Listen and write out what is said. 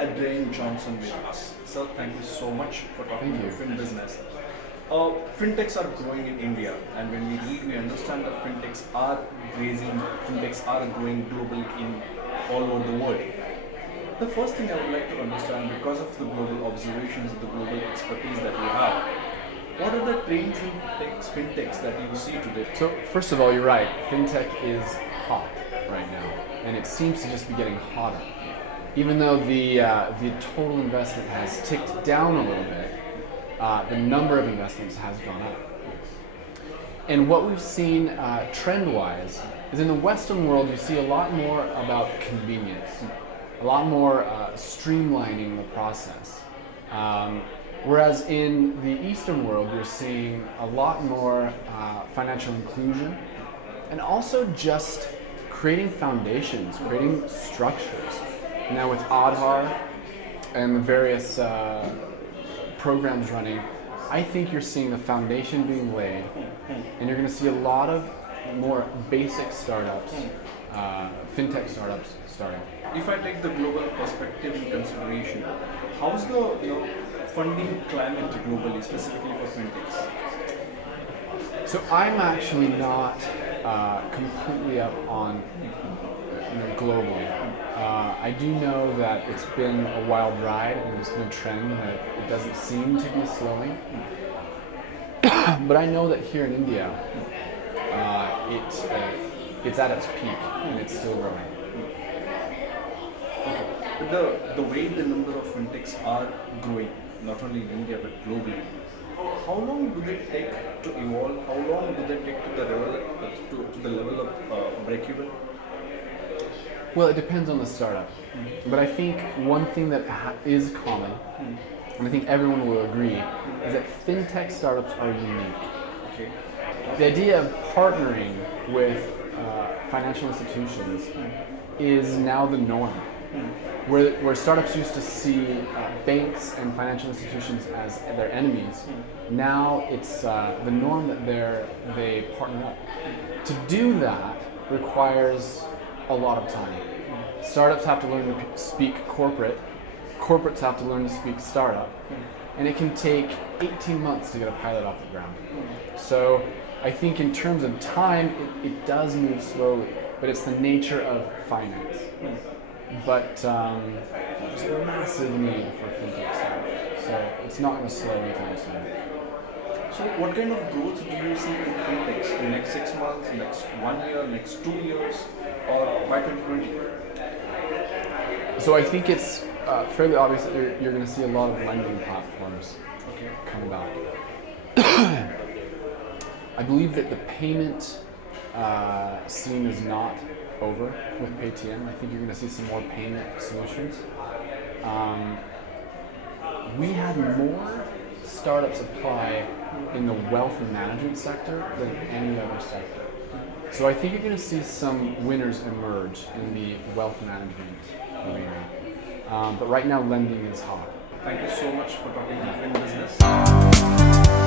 Adrain Johnson with us. Sir, thank you so much for talking Thank you. about fin business. Fintechs are growing in India, and when we read, we understand that fintechs are growing globally in all over the world. The first thing I would like to understand, because of the global observations, the global expertise that you have, what are the trends in fintechs that you see today? So first of all, you're right. Fintech is hot right now, and it seems to just be getting hotter. Even though the total investment has ticked down a little bit, the number of investments has gone up. And what we've seen trend-wise is in the Western world, you see a lot more about convenience, a lot more streamlining the process. Whereas in the Eastern world, you're seeing a lot more financial inclusion, and also just creating foundations, creating structures. Now with Aadhaar and the various programs running, I think you're seeing the foundation being laid, and you're going to see a lot of more basic startups, fintech startups starting. If I take the global perspective in consideration, how's the funding climate globally, specifically for fintechs? So I'm actually not completely up on globally. I do know that it's been a wild ride, and it's been a trend that it doesn't seem to be slowing. But I know that here in India, it's at its peak and it's still growing. Okay. The way the number of fintechs are growing, not only in India but globally, how long do they take to evolve? How long do they take to the level of break-even? Well, it depends on the startup. But I think one thing that is common, and I think everyone will agree, is that fintech startups are unique. Okay. The idea of partnering with financial institutions is now the norm. Where startups used to see banks and financial institutions as their enemies, now it's the norm that they partner up. To do that requires a lot of time. Startups have to learn to speak corporate, corporates have to learn to speak startup, and it can take 18 months to get a pilot off the ground. So I think in terms of time, it does move slowly, but it's the nature of finance. But there's a massive need for fintech startups, so it's not going to slow anytime soon. So what kind of growth do you see in fintechs in the next 6 months, next 1 year, next 2 years, or by 2020? So I think it's fairly obvious that you're going to see a lot of lending platforms come about. I believe that the payment scene is not over with Paytm. I think you're going to see some more payment solutions. We had more startups apply in the wealth and management sector than any other sector. So I think you're going to see some winners emerge in the wealth management arena. But right now, lending is hot. Thank you so much for talking about fin business.